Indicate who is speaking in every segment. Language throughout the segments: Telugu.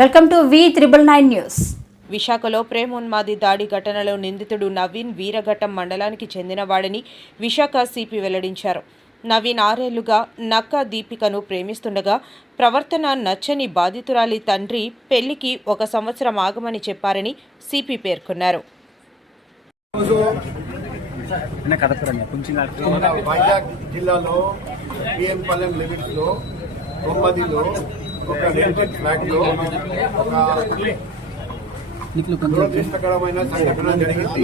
Speaker 1: Welcome to V triple nine news.
Speaker 2: విశాఖలో ప్రేమోన్మాది దాడి ఘటనలో నిందితుడు నవీన్ వీరఘట్టం మండలానికి చెందినవాడని విశాఖ సిపి వెల్లడించారు. నవీన్ ఆరేళ్ళుగా నక్క దీపికను ప్రేమిస్తుండగా ప్రవర్తన నచ్చని బాధితురాలి తండ్రి పెళ్ళికి ఒక సంవత్సరం ఆగమని చెప్పారని సిపి పేర్కొన్నారు.
Speaker 3: వైజాగ్ జిల్లాలో పిఎం తొమ్మిదిలో ఒక ఒక దురదృష్టకరమైన సంఘటన జరిగింది.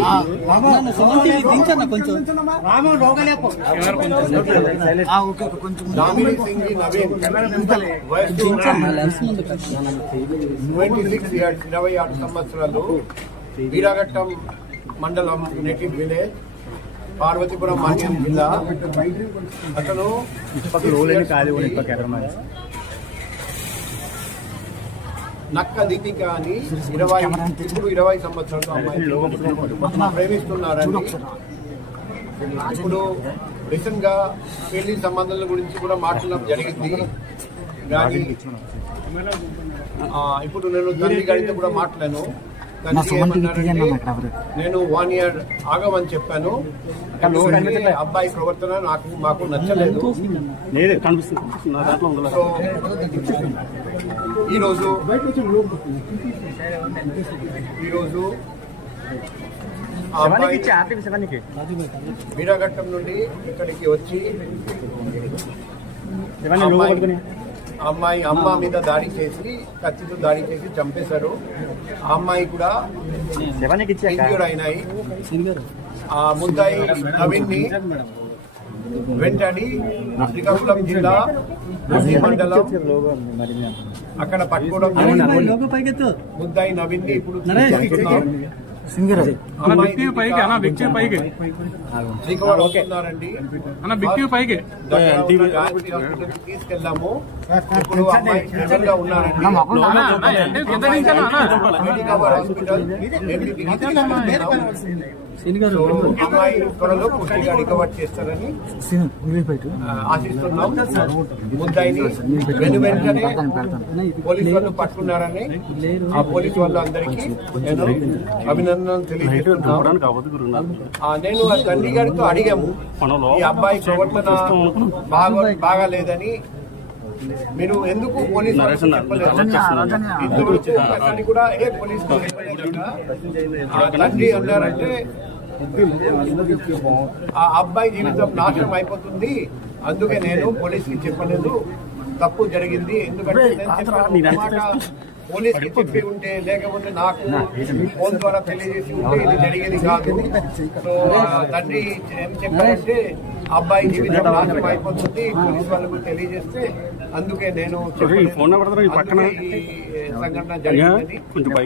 Speaker 3: దామిని సింగ్ నవీన్ వయసు ట్వంటీ సిక్స్ ఇయర్స్ ఇరవై ఆరు సంవత్సరాలు వీరాఘట్టం మండలం నేటివ్ విలేజ్ పార్వతీపురం మాన్యం జిల్లా. అతను నక్క దీపిక అని ఇరవై ఇప్పుడు ఇరవై సంవత్సరాలు అమ్మాయి ప్రేమిస్తున్నారని ఇప్పుడు రీసెంట్గా పెళ్ళి సంబంధాల గురించి కూడా మాట్లాడడం జరిగింది. కానీ ఇప్పుడు నేను తండ్రి గారితో కూడా మాట్లాడాను. నేను వన్ ఇయర్ ఆగమని చెప్పాను. అబ్బాయి ప్రవర్తన నాకు మాకు నచ్చలేదు. సో ఈరోజు ఈరోజు వీరాఘట్టం నుండి ఇక్కడికి వచ్చి అమ్మాయి- అమ్మ మీద దాడి చేసి కత్తితో దాడి చేసి చంపేశారు. ఆ అమ్మాయి కూడా
Speaker 4: శవానికి ఇచ్చే
Speaker 3: ఇంజూర్ అయినాయి ఆ ముద్దాయి నవీన్ని వెంటనే శ్రీకాకుళం జిల్లా మండలం అక్కడ పట్టుకోవడం. ముద్దాయి నవీన్ని ఇప్పుడు
Speaker 5: అన్న వ్యక్తి పైకి అన్న వ్యక్తి పైకి. అన్న వ్యక్తి పైకి.
Speaker 3: తీసుకెళ్ళాము ఇప్పుడు ఆశిస్తున్నాం. ముద్దాయిని వెను వెంటనే పోలీసు వాళ్ళు పట్టుకున్నారని ఆ పోలీసు వాళ్ళు అందరికీ నేను అభినందనలు తెలియజేస్తున్నాను ఆ, నేను ఆ తండ్రి గారితో అడిగాము. ఈ అబ్బాయి ప్రవర్తన బాగా బాగాలేదని. మీరు ఎందుకు పోలీసు? ఇద్దరు కూడా ఏ పోలీసు తండ్రి అన్నారంటే ఆ అబ్బాయి జీవితం నాశనం అయిపోతుంది. అందుకే నేను పోలీస్కి చెప్పలేదు. తప్పు జరిగింది. ఎందుకంటే పోలీస్కి చెప్పి ఉంటే లేకపోతే నాకు ఫోన్ ద్వారా తెలియజేసి ఉంటే ఇది జరిగేది కాదు. సో తండ్రి ఏం చెప్పారంటే అబ్బాయి జీవితం నాశనం అయిపోతుంది పోలీస్ వాళ్ళకు తెలియజేస్తే అందుకే నేను సంఘటన
Speaker 4: బయట